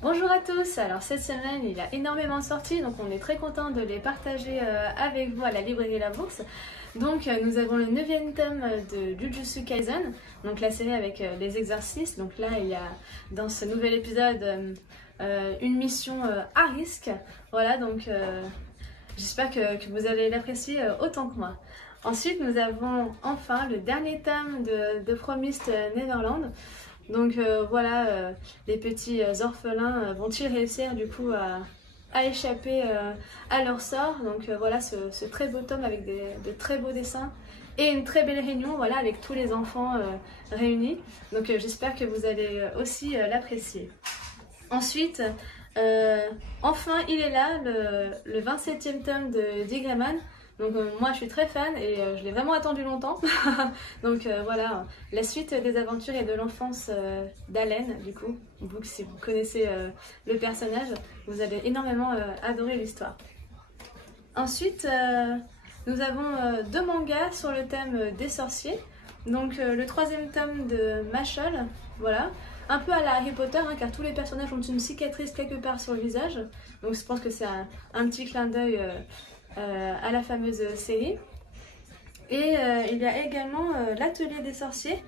Bonjour à tous, alors cette semaine il y a énormément de sorties, donc on est très content de les partager avec vous à la librairie La Bourse. Donc nous avons le 9e tome de Jujutsu Kaisen, donc la série avec les exercices. Donc là il y a dans ce nouvel épisode une mission à risque. Voilà, donc j'espère que vous allez l'apprécier autant que moi. Ensuite nous avons enfin le dernier tome de Promised Neverland. Donc voilà, les petits orphelins vont-ils réussir du coup à échapper à leur sort. Donc voilà ce très beau tome avec de très beaux dessins et une très belle réunion voilà, avec tous les enfants réunis. Donc j'espère que vous allez aussi l'apprécier. Ensuite, enfin il est là, le 27e tome de Dick Grayman. Donc moi je suis très fan et je l'ai vraiment attendu longtemps. Donc voilà, la suite des aventures et de l'enfance d'Allen du coup. Donc si vous connaissez le personnage, vous allez énormément adorer l'histoire. Ensuite, nous avons deux mangas sur le thème des sorciers. Donc le 3e tome de Mashle, voilà. Un peu à la Harry Potter, hein, car tous les personnages ont une cicatrice quelque part sur le visage. Donc je pense que c'est un petit clin d'œil à la fameuse série. Et il y a également l'atelier des sorciers,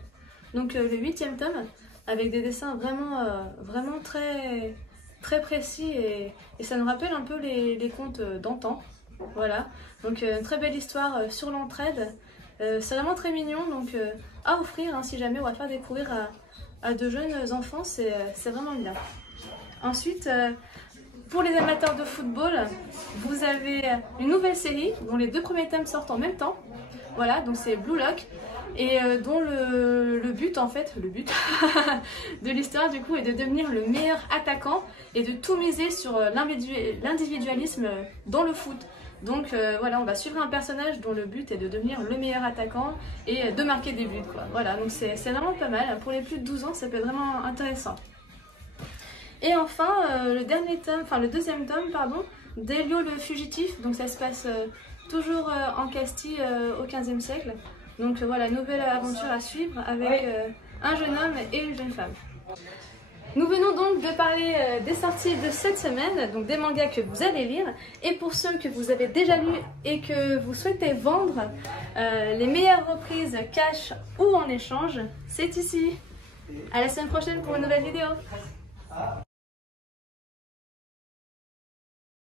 donc le 8e tome, avec des dessins vraiment très, très précis et ça nous rappelle un peu les contes d'antan. Voilà, donc une très belle histoire sur l'entraide. C'est vraiment très mignon, donc à offrir hein, si jamais on va faire découvrir à de jeunes enfants, c'est vraiment bien. Ensuite, pour les amateurs de football, vous avez une nouvelle série dont les deux premiers tomes sortent en même temps. Voilà, donc c'est Blue Lock et dont le but en fait, de l'histoire du coup est de devenir le meilleur attaquant et de tout miser sur l'individualisme dans le foot. Donc voilà, on va suivre un personnage dont le but est de devenir le meilleur attaquant et de marquer des buts quoi. Voilà, donc c'est vraiment pas mal. Pour les plus de 12 ans, ça peut être vraiment intéressant. Et enfin, le deuxième tome, pardon, d'Elio le fugitif. Donc ça se passe toujours en Castille au XVe siècle. Donc voilà, nouvelle aventure à suivre avec un jeune homme et une jeune femme. Nous venons donc de parler des sorties de cette semaine, donc des mangas que vous allez lire. Et pour ceux que vous avez déjà lus et que vous souhaitez vendre, les meilleures reprises cash ou en échange, c'est ici. À la semaine prochaine pour une nouvelle vidéo.